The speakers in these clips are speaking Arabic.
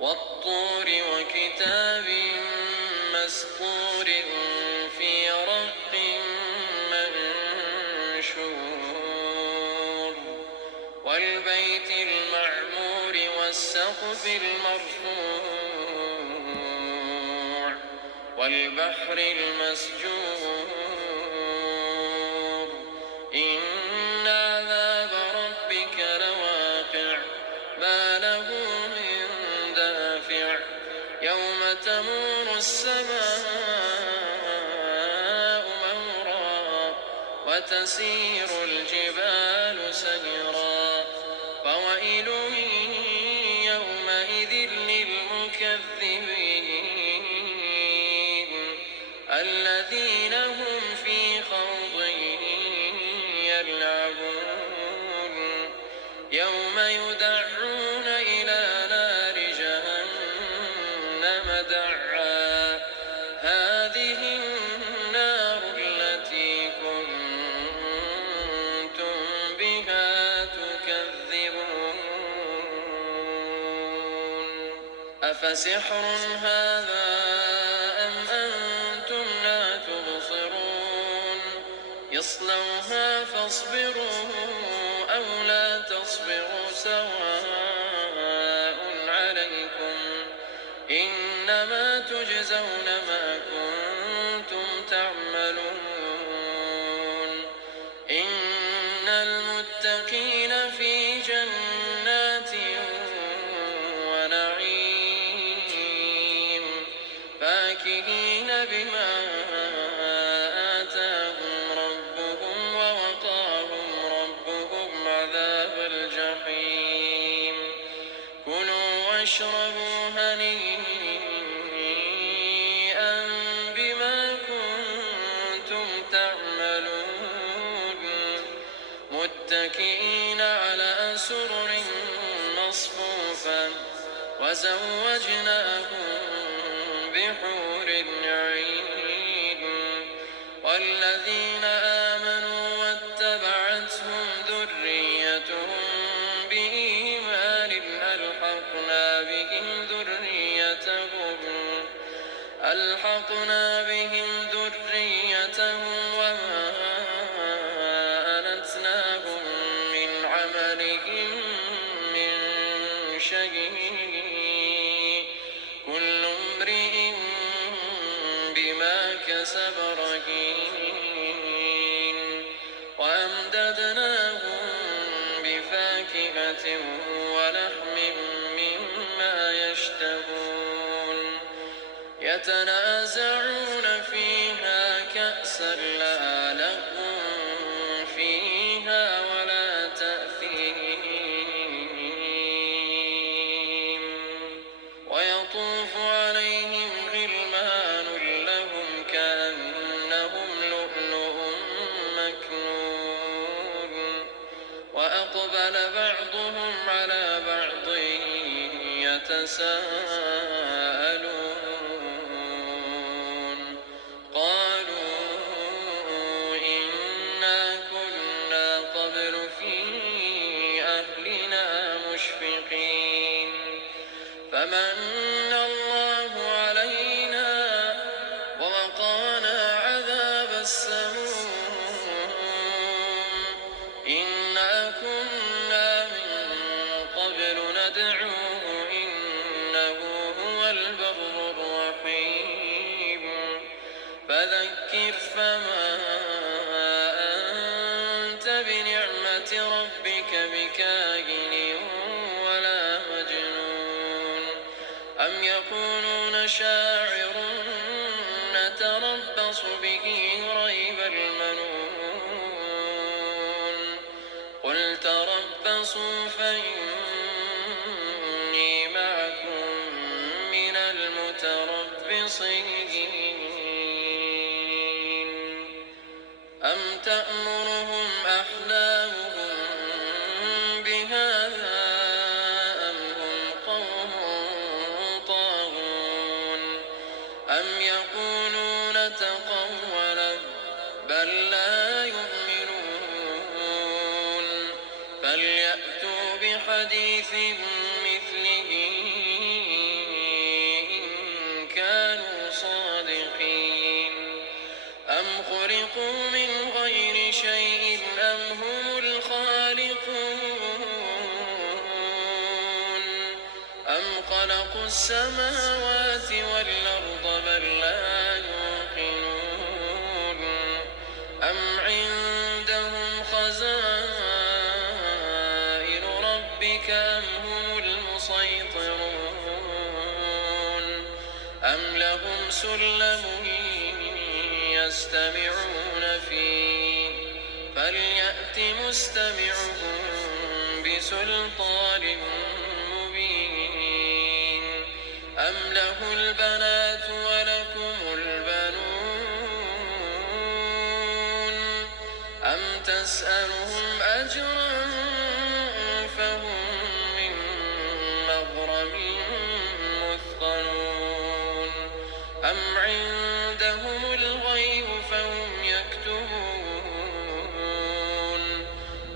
وَالطُّورِ وَكِتَابٍ مَّسْطُورٍ فِي رَقٍّ مَّنشُورٍ وَالْبَيْتِ الْمَعْمُورِ وَالسَّقْفِ الْمَرْفُوعِ وَالْبَحْرِ الْمَسْجُورِ إِنَّ عَذَابَ رَبِّكَ لَوَاقِعٌ مَا لَهُ مِن دَافِعٍ يَوْمَ تَمُورُ السَّمَاءُ مَوْرًا وَتَسِيرُ الْجِبَالُ سَيْرًا فَوَيْلٌ يَوْمَئِذٍ لِّلْمُكَذِّبِينَ الَّذِينَ هُمْ فِي خَوْضٍ يَلْعَبُونَ يَوْمَ يُدَعُّونَ إِلَىٰ نَارِ جَهَنَّمَ دَعًّا هَٰذِهِ النَّارُ الَّتِي كُنتُم بِهَا تُكَذِّبُونَ أَفَسِحْرٌ هَٰذَا أَمْ أَنتُمْ لَا تُبْصِرُونَ اصْلَوْهَا فَاصْبِرُوا أَوْ لَا تَصْبِرُوا سَوَاءٌ عَلَيْكُمْ إِنَّمَا تُجْزَوْنَ مَا كُنتُمْ تَعْمَلُونَ إِنَّ الْمُتَّقِينَ فِي جَنَّاتٍ وَنَعِيمٍ فَاكِهِينَ بِمَا آتَاهُمْ رَبُّهُمْ وَوَقَاهُمْ رَبُّهُمْ عَذَابَ الْجَحِيمِ كُلُوا وَاشْرَبُوا هَنِيئًا بِمَا كُنتُمْ تَعْمَلُونَ مُتَّكِئِينَ عَلَىٰ سُرُرٍ مَّصْفُوفَةٍ وَزَوَّجْنَاهُم بِحُورٍ عِينٍ وَالَّذِينَ آمَنُوا وَاتَّبَعَتْهُمْ ذُرِّيَّتُهُم بِإِيمَانٍ أَلْحَقْنَا بِهِمْ ذُرِّيَّتَهُمْ وَمَا أَلَتْنَاهُم مِّنْ عَمَلِهِم مِّن شَيْءٍ ۚ كُلُّ امْرِئٍ بِمَا كَسَبَ رَهِينٌ وَأَمْدَدْنَاهُم بِفَاكِهَةٍ وَلَحْمٍ مِّمَّا يَشْتَهُونَ يَتَنَازَعُونَ فِيهَا كَأْسًا لَّا لَغْوٌ فِيهَا وَلَا تَأْثِيمٌ وَيَطُوفُ عَلَيْهِمْ غِلْمَانٌ لَّهُمْ كَأَنَّهُمْ لُؤْلُؤٌ مَّكْنُونٌ وَأَقْبَلَ بَعْضُهُمْ عَلَىٰ بَعْضٍ يَتَسَاءَلُونَ قَالُوا إِنَّا كُنَّا قَبْلُ فِي أَهْلِنَا مُشْفِقِينَ فَمَنَّ اللَّهُ عَلَيْنَا وَوَقَانَا عَذَابَ السَّمُومِ إِنَّا كُنَّا مِن قَبْلُ نَدْعُوهُ إِنَّهُ هُوَ الْبَرُّ الرَّحِيمُ فَذَكِّرْ فَمَا أَنتَ بِنِعْمَةِ رَبِّكَ بِكَاهِنٍ وَلَا مَجْنُونٍ أَمْ يَقُولُونَ شَاعِرٌ نَّتَرَبَّصُ بِهِ رَيْبَ الْمَنُونِ قُلْ تَرَبَّصُوا فَإِنِّي مَعَكُم مِّنَ الْمُتَرَبِّصِينَ أَمْ تَأْمُرُهُمْ أَحْلَامُهُم بِهَٰذَا أَمْ هُمْ قَوْمٌ طَاغُونَ أَمْ يَقُولُونَ تَقَوَّلَهُ بَل لَّا يُؤْمِنُونَ فَلْيَأْتُوا بِحَدِيثٍ مِّثْلِهِ أم خلقوا السماوات والأرض بل لا يوقنون أم عندهم خزائن ربك أم هم المسيطرون أم لهم سلم يستمعون فيه فليأت مستمعهم بسلطان مبين أم له البنات ولكم البنون أم تسألهم أجرا فهم من مغرم مثقلون أم عندهم الغيب فهم يكتبون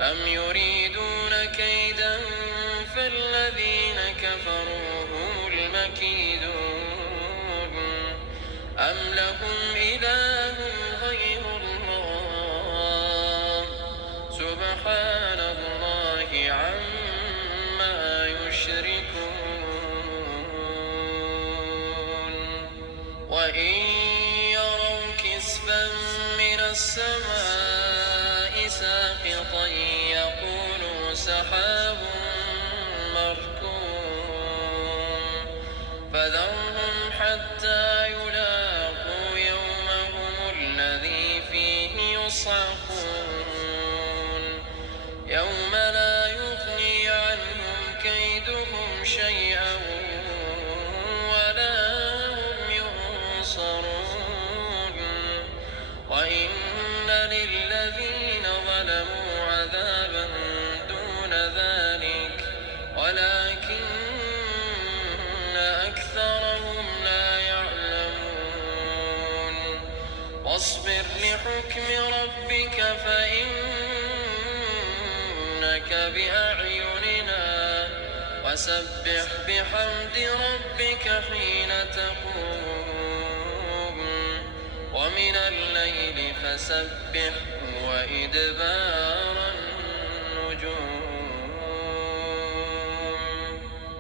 أم يريدون كيدا فالذين كفروا هم المكيدون أم لهم إله غير الله سبحان الله عما يشركون وإن يروا كسفا من السماء ساقطا يقولوا سحاب مركوم فذرهم حتى يلاقوا يومهم الذي فيه يصعقون يوم لا يغني عنهم كيدهم شيئا ولا هم ينصرون وإن للذين ظلموا عذابا دون ذلك ولكن أكثرهم لا يعلمون واصبر لحكم ربك فإنك بأعيننا وسبح بحمد ربك حين تقوم ومن الليل فسبحه وإدبار